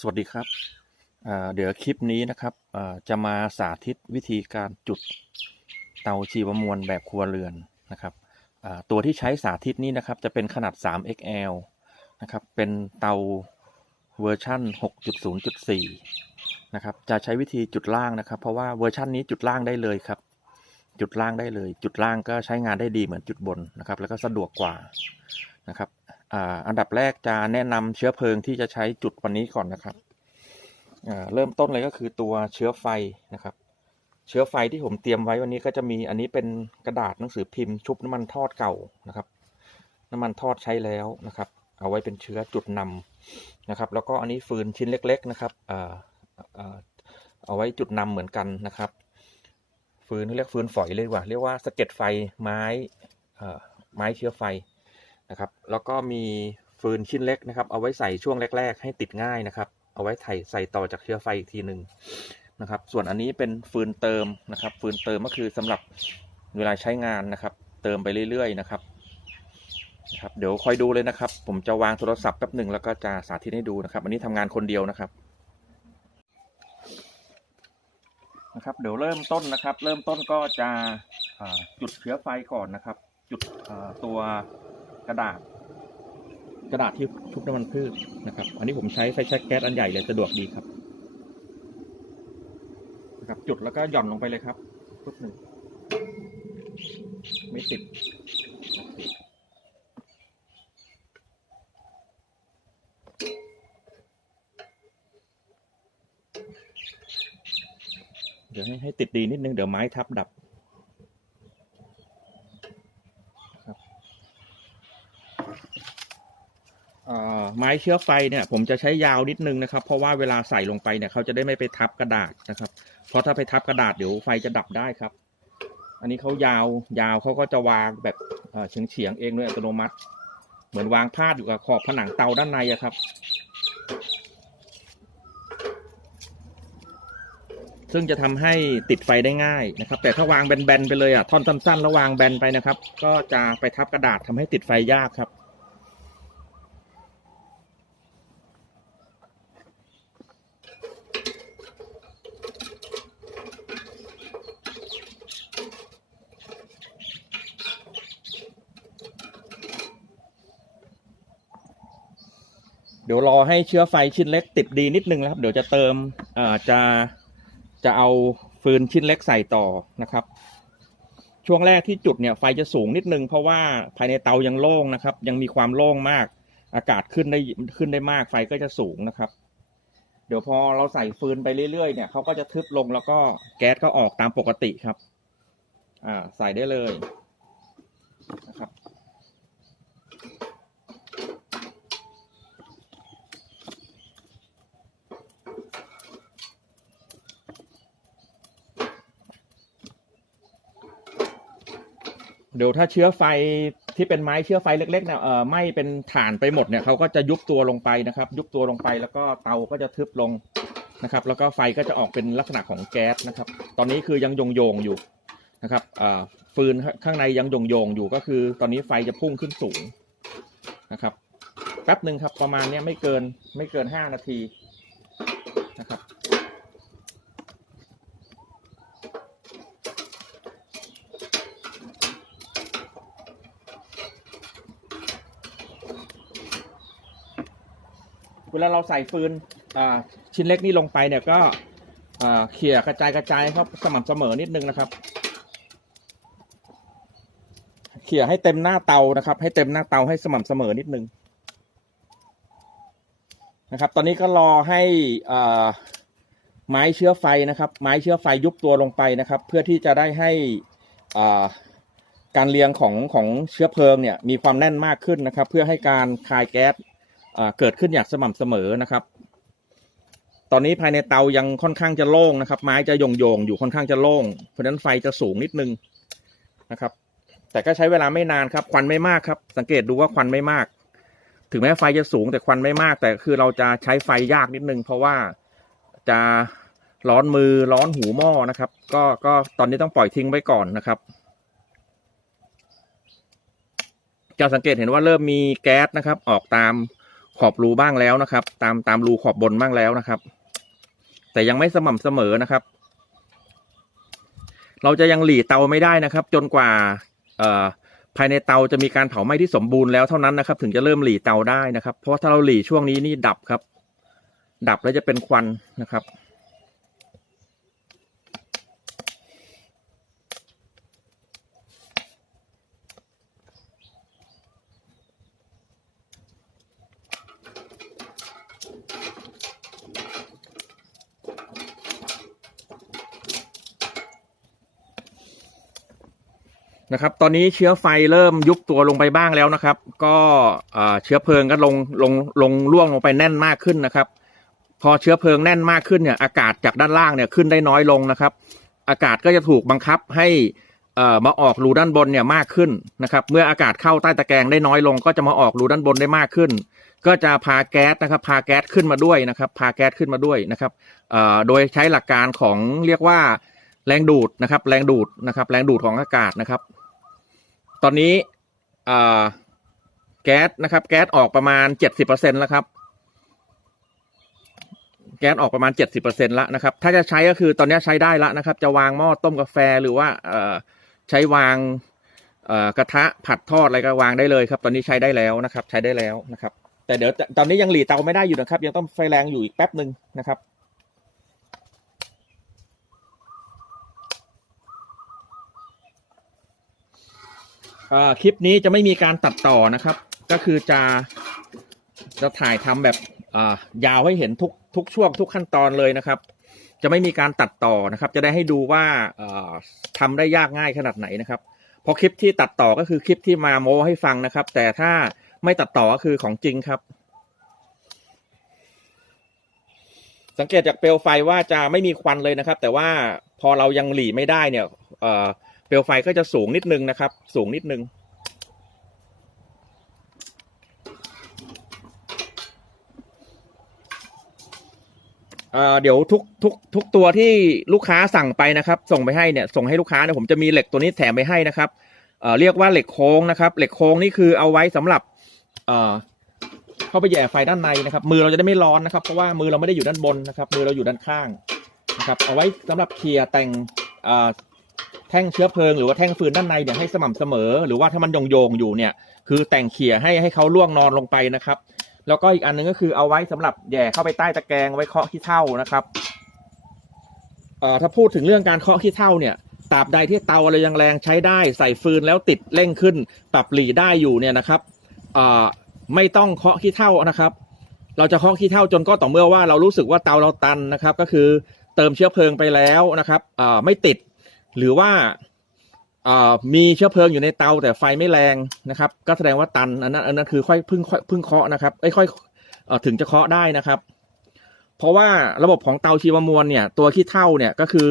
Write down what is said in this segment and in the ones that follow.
สวัสดีครับ เดี๋ยวคลิปนี้นะครับจะมาสาธิตวิธีการจุดเตาชีวมวลแบบครัวเรือนนะครับตัวที่ใช้สาธิตนี้นะครับจะเป็นขนาด 3XL นะครับ เป็นเตาเวอร์ชัน6.0.4 นะครับ จะใช้วิธีจุดล่างนะครับ เพราะว่าเวอร์ชันนี้จุดล่างได้เลยครับ จุดล่างได้เลย จุดล่างก็ใช้งานได้ดีเหมือนจุดบนนะครับ แล้วก็สะดวกกว่านะครับ อันดับแรกจะแนะนำเชื้อเพลิงที่จะใช้จุดวันนี้ก่อนนะครับเริ่มต้นเลยก็คือตัวเชื้อไฟนะครับ เชื้อไฟที่ผมเตรียมไว้วันนี้ก็จะมีอันนี้เป็นกระดาษหนังสือพิมพ์ชุบน้ำมันทอดเก่านะครับ น้ำมันทอดใช้แล้วนะครับ เอาไว้เป็นเชื้อจุดนำนะครับ แล้วก็อันนี้ฟืนชิ้นเล็ก ๆนะครับอ่าอ่าเอาไว้จุดนำเหมือนกันนะครับฟืนเรียกฟืนฝอยเลยว่าเรียกว่าสะเก็ดไฟไม้เอ่อไม้เชื้อไฟ นะครับ แล้วก็มีฟืนชิ้นเล็กนะครับ เอาไว้ใส่ช่วงแรก ๆ ให้ติดง่ายนะครับ เอาไว้ไถ่ใส่ต่อจากเชื้อไฟอีกทีหนึ่งนะครับ ส่วนอันนี้เป็นฟืนเติมนะครับ ฟืนเติมก็คือสำหรับเวลาใช้งานนะครับ เติมไปเรื่อยๆนะครับนะครับ เดี๋ยวคอยดูเลยนะครับ ผมจะวางโทรศัพท์แป๊บหนึ่งแล้วก็จะสาธิตให้ดูนะครับ อันนี้ทำงานคนเดียวนะครับนะครับ เดี๋ยวเริ่มต้นนะครับ เริ่มต้นก็จะจุดเชื้อไฟก่อนนะครับ จุดตัว กระดาษ กระดาษที่ชุบน้ำมันพืชนะครับ อันนี้ผมใช้ไฟแช็กแก๊สอันใหญ่เลยสะดวกดีครับนะครับจุดแล้วก็หย่อนลงไปเลยครับปุ๊บหนึ่งไม่ติดเดี๋ยวให้ให้ติดดีนิดนึง เดี๋ยวไม้ทับดับ เอ่อ ไม้เชื้อไฟเนี่ย ผมจะใช้ยาวนิดนึงนะครับ เพราะว่าเวลาใส่ลงไปเนี่ยเขาจะได้ไม่ไปทับกระดาษนะครับ เพราะถ้าไปทับกระดาษเดี๋ยวไฟจะดับได้ครับ อันนี้เขายาวยาวเขาก็จะวางแบบเฉียงเฉียงเองด้วยอัตโนมัติ เหมือนวางพาดอยู่กับขอบผนังเตาด้านในอะครับ ซึ่งจะทำให้ติดไฟได้ง่ายนะครับ แต่ถ้าวางแบนๆไปเลยอะท่อนสั้นๆแล้ววางแบนไปนะครับ ก็จะไปทับกระดาษทำให้ติดไฟยากครับ เดี๋ยวรอ ให้เชื้อไฟชิ้นเล็กติดดีนิดนึงนะครับ เดี๋ยวจะเติมอ่าจะจะเอาฟืนชิ้นเล็กใส่ต่อนะครับ ช่วงแรกที่จุดเนี่ยไฟจะสูงนิดนึง เพราะว่าภายในเตายังโล่งนะครับ ยังมีความโล่งมาก อากาศขึ้นได้ขึ้นได้มากไฟก็จะสูงนะครับ เดี๋ยวพอเราใส่ฟืนไปเรื่อยๆเนี่ยเขาก็จะทึบลงแล้วก็แก๊สก็ออกตามปกติครับ อ่าใส่ได้เลยนะครับ เดี๋ยวถ้าเชื้อไฟที่เป็นไม้เชื้อไฟเล็กๆเนี่ยเอ่อไหม้เป็นฐานไปหมดเนี่ยเขาก็จะยุบตัวลงไปนะครับ ยุบตัวลงไปแล้วก็เตาก็จะทึบลงนะครับ แล้วก็ไฟก็จะออกเป็นลักษณะของแก๊สนะครับ ตอนนี้คือยังโยงๆอยู่นะครับอ่าฟืนข้างในยังโยงๆอยู่ก็คือ ตอนนี้ไฟจะพุ่งขึ้นสูงนะครับแป๊บหนึ่งครับประมาณเนี้ยไม่เกินไม่เกินห้านาทีนะครับ ลาเราใส่ฟืนชิ้นเล็กนี่ลงไปเนี่ยก็เขี่ยกระจายกระจายครับสม่ำเสมอนิดนึงนะครับ เขี่ยให้เต็มหน้าเตานะครับ ให้เต็มหน้าเตาให้สม่ำเสมอนิดนึงนะครับ ตอนนี้ก็รอให้ไม้เชื้อไฟนะครับ ไม้เชื้อไฟยุบตัวลงไปนะครับ เพื่อที่จะได้ให้การเรียงของของเชื้อเพลิงเนี่ยมีความแน่นมากขึ้นนะครับ เพื่อให้การคายแก๊ส เกิดขึ้นอย่างสม่ำเสมอนะครับ ตอนนี้ภายในเตายังค่อนข้างจะโล่งนะครับ ไม้จะโยงโยงๆอยู่ค่อนข้างจะโล่งเพราะฉะนั้นไฟจะสูงนิดนึงนะครับ แต่ก็ใช้เวลาไม่นานครับควันไม่มากครับ สังเกตดูว่าควันไม่มาก ถึงแม้ไฟจะสูงแต่ควันไม่มาก แต่คือเราจะใช้ไฟยากนิดนึง เพราะว่าจะร้อนมือร้อนหูหม้อนะครับ ก็ก็ตอนนี้ต้องปล่อยทิ้งไว้ก่อนนะครับจะสังเกตเห็นว่าเริ่มมีแก๊สนะครับ ออกตาม ขอบรูบ้างแล้วนะครับ ตามตามรูขอบบนบ้างแล้วนะครับ แต่ยังไม่สม่ำเสมอนะครับ เราจะยังหลีเตาไม่ได้นะครับ จนกว่าภายในเตาจะมีการเผาไหม้ที่สมบูรณ์แล้วเท่านั้นนะครับ ถึงจะเริ่มหลีเตาได้นะครับ เพราะถ้าเราหลีช่วงนี้นี่ดับครับ ดับแล้วจะเป็นควันนะครับ นะครับ ตอนนี้เชื้อไฟเริ่มยุบตัวลงไปบ้างแล้วนะครับ ก็เชื้อเพลิงก็ลงลงลงร่วงลงไปแน่นมากขึ้นนะครับ พอเชื้อเพลิงแน่นมากขึ้นเนี่ย อากาศจากด้านล่างเนี่ยขึ้นได้น้อยลงนะครับ อากาศก็จะถูกบังคับให้มาออกรูด้านบนเนี่ยมากขึ้นนะครับ เมื่ออากาศเข้าใต้ตะแกรงได้น้อยลง ก็จะมาออกรูด้านบนได้มากขึ้น ก็จะพาแก๊สนะครับ พาแก๊สขึ้นมาด้วยนะครับ พาแก๊สขึ้นมาด้วยนะครับโดยใช้หลักการของเรียกว่าแรงดูดนะครับ แรงดูดนะครับ แรงดูดของอากาศนะครับ ตอนนี้แก๊สนะครับ แก๊สออกประมาณเจ็ดสิบเปอร์เซ็นแล้วครับ แก๊สออกประมาณเจ็ดสิบเปอร์เซ็นละนะครับ ถ้าจะใช้ก็คือตอนนี้ใช้ได้ละนะครับ จะวางหม้อต้มกาแฟหรือว่าใช้วางกระทะผัดทอดอะไรก็วางได้เลยครับ ตอนนี้ใช้ได้แล้วนะครับ ใช้ได้แล้วนะครับ แต่เดี๋ยวตอนนี้ยังหลีเตาไม่ได้อยู่นะครับ ยังต้องไฟแรงอยู่อีกแป๊บหนึ่งนะครับ เอ่อ คลิปนี้จะไม่มีการตัดต่อนะครับ ก็คือจะจะถ่ายทำแบบยาวให้เห็นทุกทุกช่วงทุกขั้นตอนเลยนะครับ จะไม่มีการตัดต่อนะครับ จะได้ให้ดูว่าเอ่อทำได้ยากง่ายขนาดไหนนะครับเพราะคลิปที่ตัดต่อก็คือคลิปที่มาโม้ให้ฟังนะครับ แต่ถ้าไม่ตัดต่อก็คือของจริงครับ สังเกตจากเปลวไฟว่าจะไม่มีควันเลยนะครับ แต่ว่าพอเรายังหลีไม่ได้เนี่ยเอ่อ เปลวไฟก็จะสูงนิดนึงนะครับ สูงนิดนึงเเดี๋ยวทุกทุกทุกตัวที่ลูกค้าสั่งไปนะครับ ส่งไปให้เนี่ย ส่งให้ลูกค้าเนี่ยผมจะมีเหล็กตัวนี้แถมไปให้นะครับเเรียกว่าเหล็กโค้งนะครับ เหล็กโค้งนี่คือเอาไว้สำหรับเอเข้าไปแย่ไฟด้านในนะครับ มือเราจะได้ไม่ร้อนนะครับ เพราะว่ามือเราไม่ได้อยู่ด้านบนนะครับ มือเราอยู่ด้านข้างนะครับ เอาไว้สำหรับเคลียร์แต่งเแท่งเชื้อเพลิงหรือว่าแท่งฟืนด้านในเนี่ยให้สม่ำเสมอ หรือว่าถ้ามันโยงๆอยู่เนี่ย คือแต่งเขี่ยให้ให้เขาล่วงนอนลงไปนะครับ แล้วก็อีกอันหนึงก็คือเอาไว้สำหรับแย่เข้าไปใต้ตะแกรงไว้เคาะขี้เถ้านะครับเอ่อถ้าพูดถึงเรื่องการเคาะขี้เถ้าเนี่ยตราบใดที่เตาอะไรยังแรงใช้ได้ใส่ฟืนแล้วติดเร่งขึ้น ปรับหลีได้อยู่เนี่ยนะครับเอ่อไม่ต้องเคาะขี้เถ้านะครับ เราจะเคาะขี้เถ้าจนก็ต่อเมื่อว่าเรารู้สึกว่าเตาเราตันนะครับ ก็คือเติมเชื้อเพลิงไปแล้วนะครับเอ่อไม่ติด หรือว่าเอ่อมีเชื้อเพลิงอยู่ในเตาแต่ไฟไม่แรงนะครับ ก็แสดงว่าตันอันนั้นอันนั้นคือค่อยพึ่งค่อยพึ่งเคาะนะครับไอ้ค่อยเอ่อถึงจะเคาะได้นะครับ เพราะว่าระบบของเตาชีวมวลเนี่ย ตัวขี้เถ้าเนี่ยก็คือ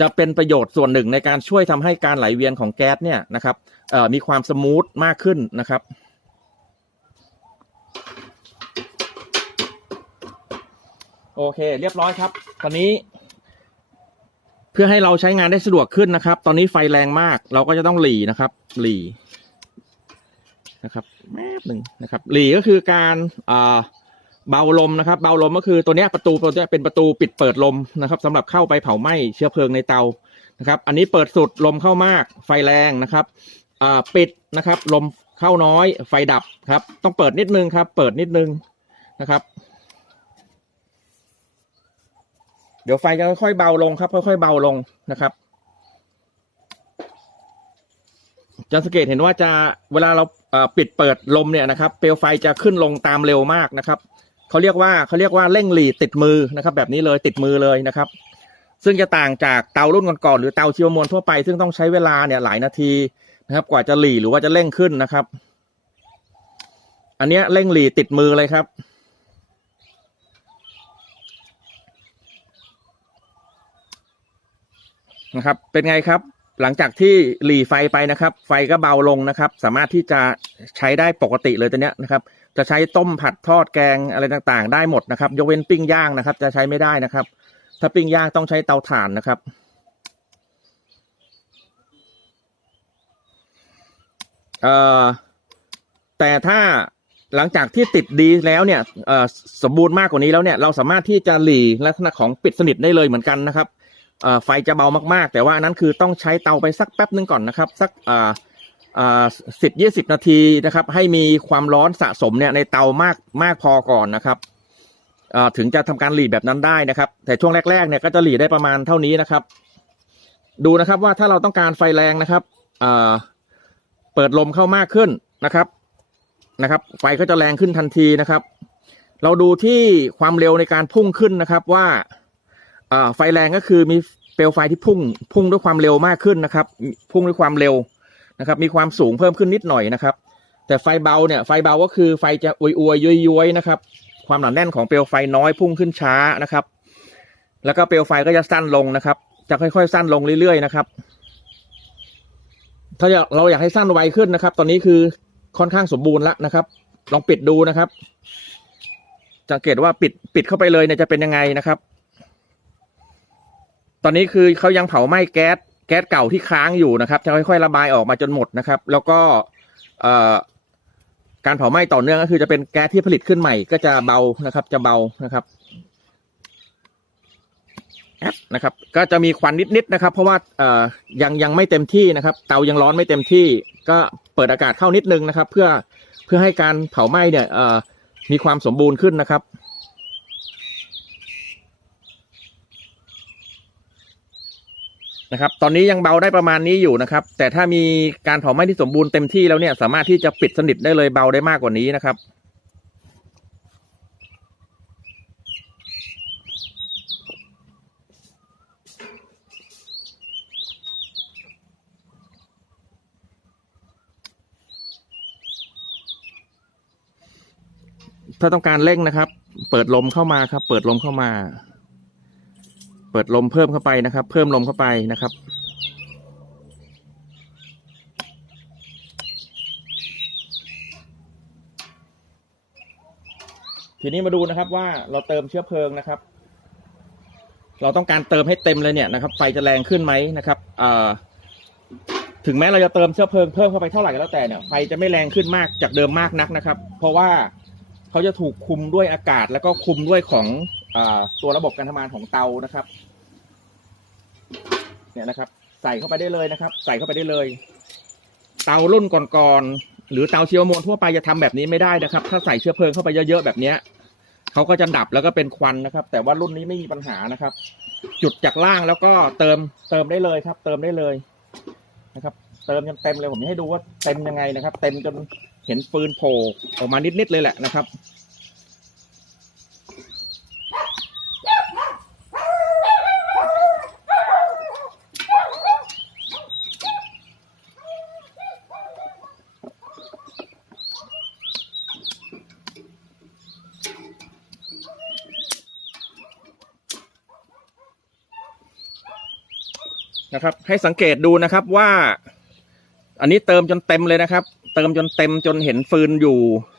จะเป็นประโยชน์ส่วนหนึ่งในการช่วยทำให้การไหลเวียนของแก๊สเนี่ยนะครับเอ่อมีความสมูทมากขึ้นนะครับโอเค เรียบร้อยครับตอนนี้ เพื่อให้เราใช้งานได้สะดวกขึ้นนะครับ ตอนนี้ไฟแรงมาก เราก็จะต้องหลีนะครับ หลีนะครับแป๊บหนึ่งนะครับ หลีก็คือการอ่าเบาลมนะครับ เบาลมก็คือตัวนี้ประตูตัวนี้เป็นประตูปิดเปิดลมนะครับสำหรับเข้าไปเผาไหม้เชื้อเพลิงในเตานะครับ อันนี้เปิดสุดลมเข้ามากไฟแรงนะครับอ่าปิดนะครับ ลมเข้าน้อย ไฟดับครับ ต้องเปิดนิดนึงครับ เปิดนิดนึงนะครับ เดี๋ยวไฟจะค่อยๆเบาลงครับ ค่อยๆเบาลงนะครับ จะสังเกตเห็นว่าจะเวลาเราปิดเปิดลมเนี่ยนะครับ เปลวไฟจะขึ้นลงตามเร็วมากนะครับเขาเรียกว่าเขาเรียกว่าเร่งหลีติดมือนะครับ แบบนี้เลยติดมือเลยนะครับ ซึ่งจะต่างจากเตารุ่นก่อนๆหรือเตาชีวมวลทั่วไป ซึ่งต้องใช้เวลาเนี่ยหลายนาทีนะครับ กว่าจะหลีหรือว่าจะเร่งขึ้นนะครับ อันเนี้ยเร่งหลีติดมือเลยครับ นะครับ เป็นไงครับ หลังจากที่หลีไฟไปนะครับ ไฟก็เบาลงนะครับ สามารถที่จะใช้ได้ปกติเลยตัวเนี้ยนะครับ จะใช้ต้มผัดทอดแกงอะไรต่างๆ ได้หมดนะครับ ยกเว้นปิ้งย่างนะครับ จะใช้ไม่ได้นะครับ ถ้าปิ้งย่างต้องใช้เตาถ่านนะครับเอ่อแต่ถ้าหลังจากที่ติดดีแล้วเนี่ยเออสมบูรณ์มากกว่านี้แล้วเนี่ย เราสามารถที่จะหลีลักษณะของปิดสนิทได้เลยเหมือนกันนะครับ ไฟจะเบามากๆ แต่ว่านั้นคือต้องใช้เตาไปสักแป๊บนึงก่อนนะครับ สักสิบยี่สิบนาทีนะครับ ให้มีความร้อนสะสมเนี่ยในเตามากมากพอก่อนนะครับถึงจะทำการหลีดแบบนั้นได้นะครับ แต่ช่วงแรกๆเนี่ยก็จะหลีดได้ประมาณเท่านี้นะครับ ดูนะครับว่าถ้าเราต้องการไฟแรงนะครับเปิดลมเข้ามากขึ้นนะครับนะครับ ไฟก็จะแรงขึ้นทันทีนะครับ เราดูที่ความเร็วในการพุ่งขึ้นนะครับว่า ไฟแรงก็คือมีเปลวไฟที่พุ่งพุ่งด้วยความเร็วมากขึ้นนะครับ พุ่งด้วยความเร็วนะครับ มีความสูงเพิ่มขึ้นนิดหน่อยนะครับ แต่ไฟเบาเนี่ยไฟเบาก็คือไฟจะอวยอวยย้อยย้อยๆนะครับ ความหนาแน่นของเปลวไฟน้อยพุ่งขึ้นช้านะครับ แล้วก็เปลวไฟก็จะสั้นลงนะครับ จะค่อยๆ สั้นลงเรื่อยๆนะครับ ถ้าอยากเราอยากให้สั้นไวขึ้นนะครับ ตอนนี้คือค่อนข้างสมบูรณ์แล้วนะครับ ลองปิดดูนะครับสังเกตว่าปิดปิดเข้าไปเลยเนี่ยจะเป็นยังไงนะครับ ตอนนี้คือเขายังเผาไหม้แก๊สแก๊สเก่าที่ค้างอยู่นะครับ จะค่อยๆระบายออกมาจนหมดนะครับ แล้วก็เอ่อการเผาไหม้ต่อเนื่องก็คือจะเป็นแก๊สที่ผลิตขึ้นใหม่ก็จะเบานะครับ จะเบานะครับนะครับ ก็จะมีควันนิดๆนะครับ เพราะว่าเอ่อยังยังไม่เต็มที่นะครับ เตายังร้อนไม่เต็มที่ ก็เปิดอากาศเข้านิดนึงนะครับ เพื่อเพื่อให้การเผาไหม้เนี่ยเอ่อมีความสมบูรณ์ขึ้นนะครับ นะครับ ตอนนี้ยังเบาได้ประมาณนี้อยู่นะครับ แต่ถ้ามีการเผาไหม้ที่สมบูรณ์เต็มที่แล้วเนี่ย สามารถที่จะปิดสนิทได้เลยเบาได้มากกว่านี้นะครับถ้าต้องการเร่งนะครับ เปิดลมเข้ามาครับ เปิดลมเข้ามา เปิดลมเพิ่มเข้าไปนะครับ เพิ่มลมเข้าไปนะครับ ทีนี้มาดูนะครับว่าเราเติมเชื้อเพลิงนะครับ เราต้องการเติมให้เต็มเลยเนี่ยนะครับ ไฟจะแรงขึ้นไหมนะครับเอ่อถึงแม้เราจะเติมเชื้อเพลิงเพิ่มเข้าไปเท่าไหร่ก็แล้วแต่เนี่ยไฟจะไม่แรงขึ้นมากจากเดิมมากนักนะครับ เพราะว่า เขาจะถูกคุมด้วยอากาศ แล้วก็คุมด้วยของอตัวระบบการทำงานของเตานะครับ เนี่ยนะครับ ใส่เข้าไปได้เลยนะครับ ใส่เข้าไปได้เลย เตารุ่นก่อนๆหรือเตาเชียวมวลทั่วไปจะทำแบบนี้ไม่ได้นะครับ ถ้าใส่เชื้อเพลิงเข้าไปเยอะๆแบบเนี้ยเขาก็จะดับแล้วก็เป็นควันนะครับ แต่ว่ารุ่นนี้ไม่มีปัญหานะครับ จุดจากล่างแล้วก็เติมเติมได้เลยครับ เติมได้เลยนะครับ เติมจนเต็มเลยผมจะให้ดูว่าเต็มยังไงนะครับ เต็มจน เห็นฟืนโผล่ออกมานิด ๆ เลยแหละนะครับ นะครับ ให้สังเกตดูนะครับว่า อันนี้เติมจนเต็มเลยนะครับ เติมจนเต็มจนเห็นฟืนอยู่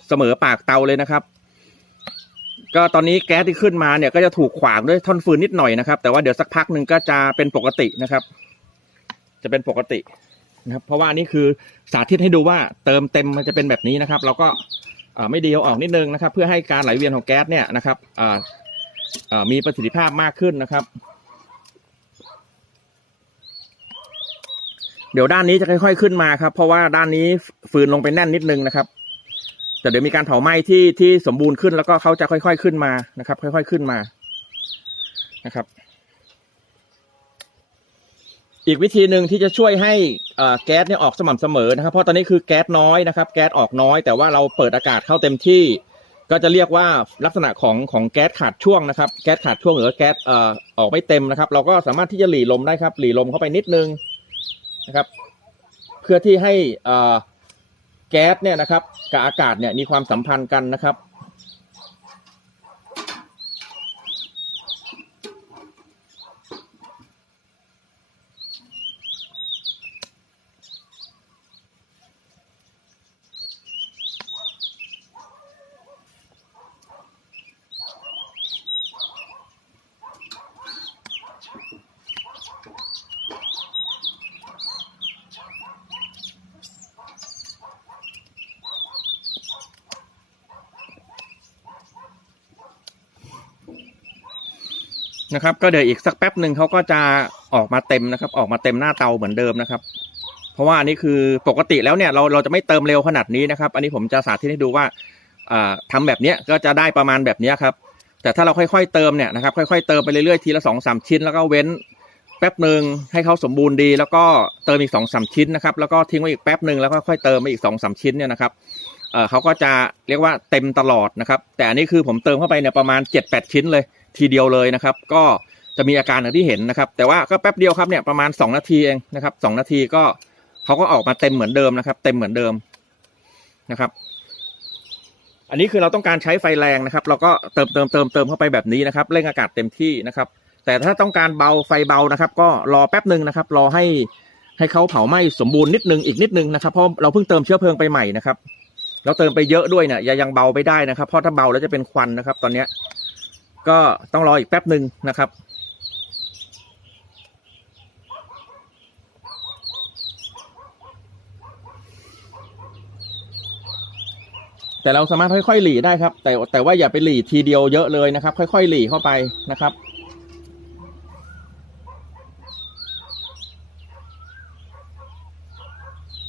เสมอปากเตาเลยนะครับ ก็ตอนนี้แก๊สที่ขึ้นมาเนี่ยก็จะถูกขวางด้วยท่อนฟืนนิดหน่อยนะครับ แต่ว่าเดี๋ยวสักพักหนึ่งก็จะเป็นปกตินะครับ จะเป็นปกตินะครับ เพราะว่านนี้คือสาธิตให้ดูว่าเติมเต็มมันจะเป็นแบบนี้นะครับ เราก็ไม่ดีเอาออกนิดนึงนะครับ เพื่อให้การไหลเวียนของแก๊สเนี่ยนะครับมีประสิทธิภาพมากขึ้นนะครับ เดี๋ยวด้านนี้จะค่อย ๆ ขึ้นมาครับ เพราะว่าด้านนี้ฟืนลงไปแน่นนิดนึงนะครับ แต่เดี๋ยวมีการเผาไหม้ที่ที่สมบูรณ์ขึ้นแล้วก็เขาจะค่อย ๆขึ้นมานะครับ ค่อย ๆขึ้นมานะครับ อีกวิธีหนึ่งที่จะช่วยให้อ่อแก๊สเนี่ยออกสม่ำเสมอนะครับ เพราะตอนนี้คือแก๊สน้อยนะครับ แก๊สออกน้อย แต่ว่าเราเปิดอากาศเข้าเต็มที่ ก็จะเรียกว่าลักษณะของของแก๊สขาดช่วงนะครับ แก๊สขาดช่วงหรือแก๊สเอ่อออกไม่เต็มนะครับ เราก็สามารถที่จะหลีลมได้ครับ หลีลมเข้าไปนิดนึง นะครับ เพื่อที่ให้แก๊สเนี่ยนะครับกับอากาศเนี่ยมีความสัมพันธ์กันนะครับ นะครับ ก็เดี๋ยวอีกสักแป๊บหนึ่งเขาก็จะออกมาเต็มนะครับ ออกมาเต็มหน้าเตาเหมือนเดิมนะครับ เพราะว่าอันนี้คือปกติแล้วเนี่ยเราเราจะไม่เติมเร็วขนาดนี้นะครับ อันนี้ผมจะสาธิตให้ดูว่าอ่าทำแบบนี้ก็จะได้ประมาณแบบนี้ครับ แต่ถ้าเราค่อยๆเติมเนี่ยนะครับ ค่อยๆเติมไปเรื่อยๆทีละสองสามชิ้น แล้วก็เว้นแป๊บหนึ่งให้เขาสมบูรณ์ดี แล้วก็เติมอีกสองสามชิ้นนะครับแล้วก็ทิ้งไว้อีกแป๊บหนึ่งแล้วก็ค่อยเติมไปอีกสองสามชิ้นเนี่ยนะครับเขาก็จะเรียกว่าเต็มตลอดนะครับ แต่อันนี้คือผมเติมเข้าไปเนี่ยประมาณเจ็ดแปดชิ้นเลย ทีเดียวเลยนะครับ ก็จะมีอาการอย่างที่เห็นนะครับ แต่ว่าก็แป๊บเดียวครับเนี่ยประมาณสองนาทีเองนะครับสองนาทีก็เขาก็ออกมาเต็มเหมือนเดิมนะครับ เต็มเหมือนเดิมนะครับ อันนี้คือเราต้องการใช้ไฟแรงนะครับ เราก็เติมเติมเติมเติมเข้าไปแบบนี้นะครับเร่งอากาศเต็มที่นะครับ แต่ถ้าต้องการเบาไฟเบานะครับ ก็รอแป๊บหนึ่งนะครับ รอให้ให้เขาเผาไหม้สมบูรณ์นิดนึงอีกนิดนึงนะครับเพราะเราเพิ่งเติมเชื้อเพลิงไปใหม่นะครับเราเติมไปเยอะด้วยเนี่ยยังเบาไม่ได้นะครับ เพราะถ้าเบาแล้วจะเป็นควันนะครับ ตอนเนี้ย ก็ต้องรออีกแป๊บหนึ่งนะครับ แต่เราสามารถค่อยๆหลีได้ครับ แต่แต่ว่าอย่าไปหลีทีเดียวเยอะเลยนะครับ ค่อยๆหลีเข้าไปนะครับ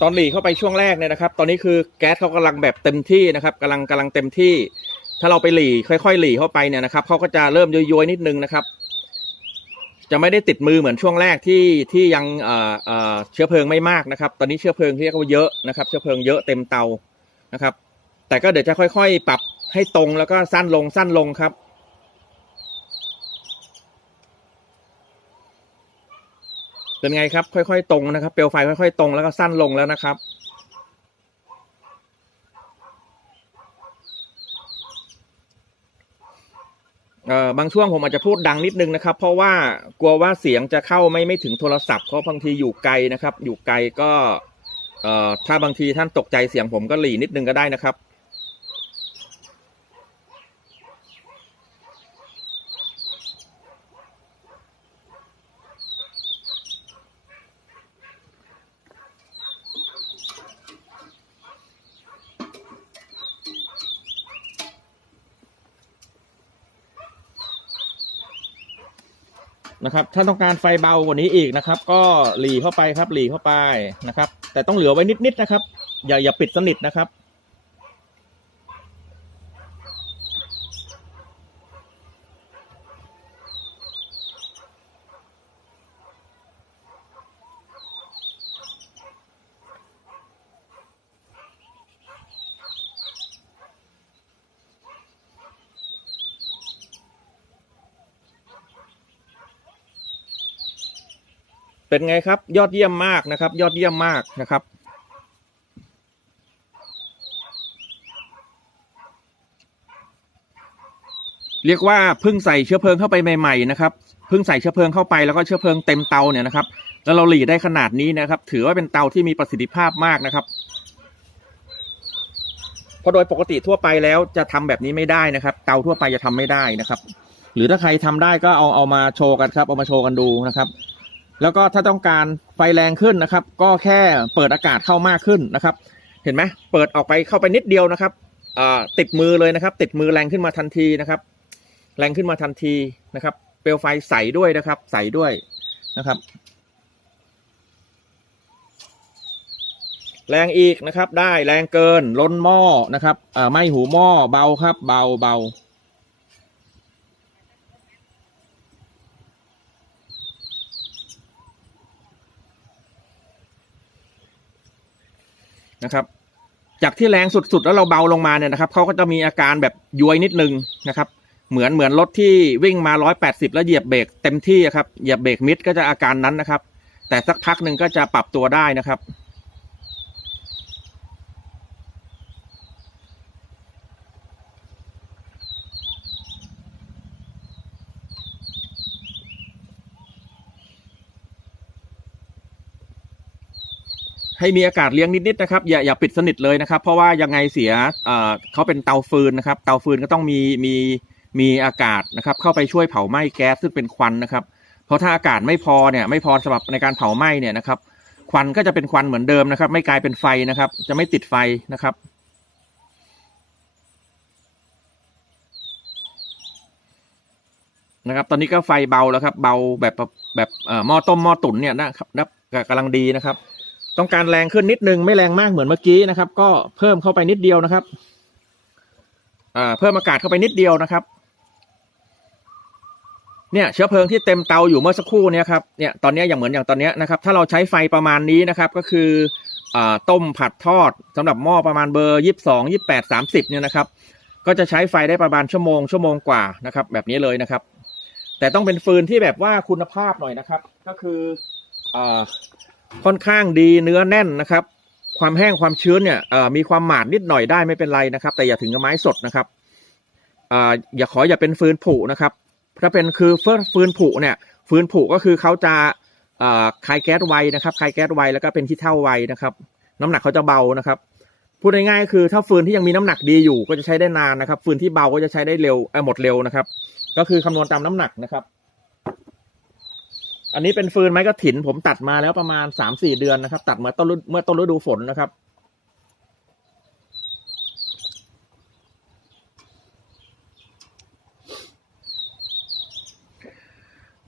ตอนหลีเข้าไปช่วงแรกเนี่ยนะครับ ตอนนี้คือแก๊สเขากำลังแบบเต็มที่นะครับกำลังกำลังเต็มที่ ถ้าเราไปหลีค่อยๆหลีเข้าไปเนี่ยนะครับเขาก็จะเริ่มย้อยๆนิดนึงนะครับ จะไม่ได้ติดมือเหมือนช่วงแรกที่ที่ยังเอ่อเอ่อเชื้อเพลิงไม่มากนะครับ ตอนนี้เชื้อเพลิงเรียกว่าเยอะนะครับ เชื้อเพลิงเยอะเต็มเตานะครับ แต่ก็เดี๋ยวจะค่อย ๆ ปรับให้ตรงแล้วก็สั้นลงสั้นลงครับเป็นไงครับ ค่อย ๆ ตรงนะครับ เปลวไฟค่อย ๆ ตรงแล้วก็สั้นลงแล้วนะครับ เอ่อบางช่วงผมอาจจะพูดดังนิดนึงนะครับ เพราะว่ากลัวว่าเสียงจะเข้าไม่ไม่ถึงโทรศัพท์เพราะบางทีอยู่ไกลนะครับ อยู่ไกลก็เอ่อถ้าบางทีท่านตกใจเสียงผมก็หลีนิดนึงก็ได้นะครับ นะครับ ถ้าต้องการไฟเบากว่านี้อีกนะครับ ก็หลีเข้าไปครับหลีเข้าไปนะครับ แต่ต้องเหลือไว้นิดๆนะครับ อย่าอย่าปิดสนิทนะครับ เป็นไงครับ ยอดเยี่ยมมากนะครับ ยอดเยี่ยมมากนะครับ เรียกว่าเพิ่งใส่เชื้อเพลิงเข้าไปใหม่ๆนะครับเพิ่งใส่เชื้อเพลิงเข้าไปแล้วก็เชื้อเพลิงเต็มเตาเนี่ยนะครับ แล้วเราหลีได้ขนาดนี้นะครับ ถือว่าเป็นเตาที่มีประสิทธิภาพมากนะครับเพราะโดยปกติทั่วไปแล้วจะทำแบบนี้ไม่ได้นะครับ เตาทั่วไปจะทำไม่ได้นะครับ หรือถ้าใครทำได้ก็เอาเอามาโชว์กันครับ เอามาโชว์กันดูนะครับ แล้วก็ถ้าต้องการไฟแรงขึ้นนะครับ ก็แค่เปิดอากาศเข้ามากขึ้นนะครับ เห็นไหมเปิดออกไปเข้าไปนิดเดียวนะครับติดมือเลยนะครับ ติดมือแรงขึ้นมาทันทีนะครับ แรงขึ้นมาทันทีนะครับ เปลวไฟใสด้วยนะครับ ใสด้วยนะครับ แรงอีกนะครับ ได้แรงเกินล้นหม้อนะครับไม่หูหม้อเบาครับ เบาเบา นะครับ จากที่แรงสุดๆ แล้วเราเบาลงมาเนี่ยนะครับเขาก็จะมีอาการแบบย้วยนิดนึงนะครับ เหมือนเหมือนรถที่วิ่งมา 180 แล้วเหยียบเบรกเต็มที่ครับเหยียบเบรกมิดก็จะอาการนั้นนะครับ แต่สักพักหนึ่งก็จะปรับตัวได้นะครับ ให้มีอากาศเลี้ยงนิดๆนะครับอย่าอย่าปิดสนิทเลยนะครับ เพราะว่ายังไงเสียเอ่อเขาเป็นเตาฟืนนะครับ เตาฟืนก็ต้องมีมีมีอากาศนะครับ เข้าไปช่วยเผาไหม้แก๊สซึ่งเป็นควันนะครับ เพราะถ้าอากาศไม่พอเนี่ยไม่พอสำหรับในการเผาไหม้เนี่ยนะครับ ควันก็จะเป็นควันเหมือนเดิมนะครับ ไม่กลายเป็นไฟนะครับ จะไม่ติดไฟนะครับนะครับตอนนี้ก็ไฟเบาแล้วครับ เบาแบบแบบอ่อหม้อต้มหม้อตุ๋นเนี่ยนะครับนับกำลังดีนะครับ ต้องการแรงขึ้นนิดนึงไม่แรงมากเหมือนเมื่อกี้นะครับ ก็เพิ่มเข้าไปนิดเดียวนะครับอ่าเพิ่มอากาศเข้าไปนิดเดียวนะครับ เนี่ยเชื้อเพลิงที่เต็มเตาอยู่เมื่อสักครู่เนี่ยครับเนี่ยตอนนี้อย่างเหมือนอย่างตอนนี้นะครับ ถ้าเราใช้ไฟประมาณนี้นะครับ ก็คืออ่าต้มผัดทอดสำหรับหม้อประมาณเบอร์ยี่สิบสองยี่แปดสามสิบเนี่ยนะครับ ก็จะใช้ไฟได้ประมาณชั่วโมงชั่วโมงกว่านะครับ แบบนี้เลยนะครับ แต่ต้องเป็นฟืนที่แบบว่าคุณภาพหน่อยนะครับ ก็คืออา ค่อนข้างดีเนื้อแน่นนะครับ ความแห้งความชื้นเนี่ยมีความหมาดนิดหน่อยได้ไม่เป็นไรนะครับ แต่อย่าถึงกับไม้สดนะครับออย่าขออย่าเป็นฟืนผุนะครับถ้าเป็นคือเฟื่ฟืนผุเนี่ยฟืนผุก็คือเขาจะอ่าคายแก๊สไวนะครับคายแก๊สไวแล้วก็เป็นขี้เท่าไวนะครับ น้ำหนักเขาจะเบานะครับพูดง่ายๆคือถ้าฟืนที่ยังมีน้ำหนักดีอยู่ก็จะใช้ได้นานนะครับ ฟืนที่เบาก็จะใช้ได้เร็วหมดเร็วนะครับ ก็คือคำนวณตามน้ำหนักนะครับ อันนี้เป็นฟืนไม้กระถิน ผมตัดมาแล้วประมาณสามสี่เดือนนะครับ ตัดมาต้นเมื่อต้นฤดูฝนนะครับ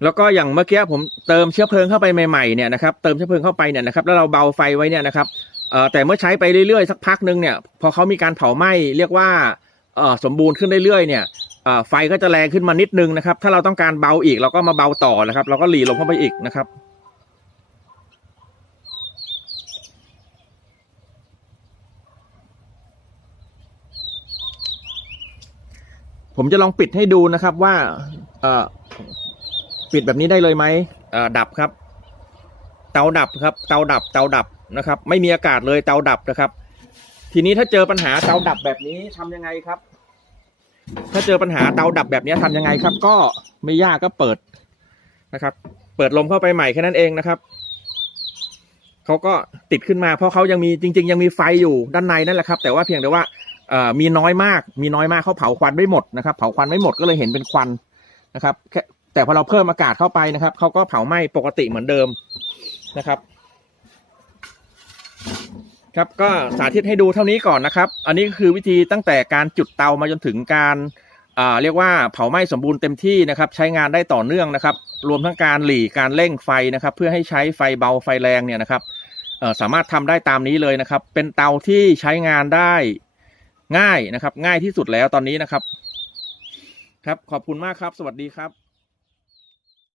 แล้วก็อย่างเมื่อกี้ผมเติมเชื้อเพลิงเข้าไปใหม่ๆเนี่ยนะครับเติมเชื้อเพลิงเข้าไปเนี่ยนะครับ แล้วเราเบาไฟไว้เนี่ยนะครับเอ่อแต่เมื่อใช้ไปเรื่อยๆสักพักหนึ่งเนี่ยพอเขามีการเผาไหม้เรียกว่าเอ่อสมบูรณ์ขึ้นเรื่อยๆเนี่ย ไฟก็จะแรงขึ้นมานิดนึงนะครับ ถ้าเราต้องการเบาอีกเราก็มาเบาต่อนะครับ เราก็หลีลงเข้าไปอีกนะครับผมจะลองปิดให้ดูนะครับว่าปิดแบบนี้ได้เลยไหมดับครับ เตาดับครับ เตาดับ เตาดับนะครับ ไม่มีอากาศเลยเตาดับนะครับ ทีนี้ถ้าเจอปัญหาเตาดับแบบนี้ทำยังไงครับ ถ้าเจอปัญหาเตาดับแบบนี้ทำยังไงครับ ก็ไม่ยากก็เปิดนะครับ เปิดลมเข้าไปใหม่แค่นั้นเองนะครับเขาก็ติดขึ้นมาเพราะเขายังมีจริง ๆ ยังมีไฟอยู่ด้านในนั่นแหละครับ แต่ว่าเพียงแต่ว่ามีน้อยมาก มีน้อยมากเขาเผาควันไม่หมดนะครับ เผาควันไม่หมดก็เลยเห็นเป็นควันนะครับแต่พอเราเพิ่มอากาศเข้าไปนะครับเขาก็เผาไหม้ปกติเหมือนเดิมนะครับ ครับก็สาธิตให้ดูเท่านี้ก่อนนะครับ อันนี้คือวิธีตั้งแต่การจุดเตามาจนถึงการเรียกว่าเผาไหม้สมบูรณ์เต็มที่นะครับ ใช้งานได้ต่อเนื่องนะครับ รวมทั้งการหลีการเร่งไฟนะครับ เพื่อให้ใช้ไฟเบาไฟแรงเนี่ยนะครับสามารถทำได้ตามนี้เลยนะครับ เป็นเตาที่ใช้งานได้ง่ายนะครับ ง่ายที่สุดแล้วตอนนี้นะครับ ครับขอบคุณมากครับ สวัสดีครับ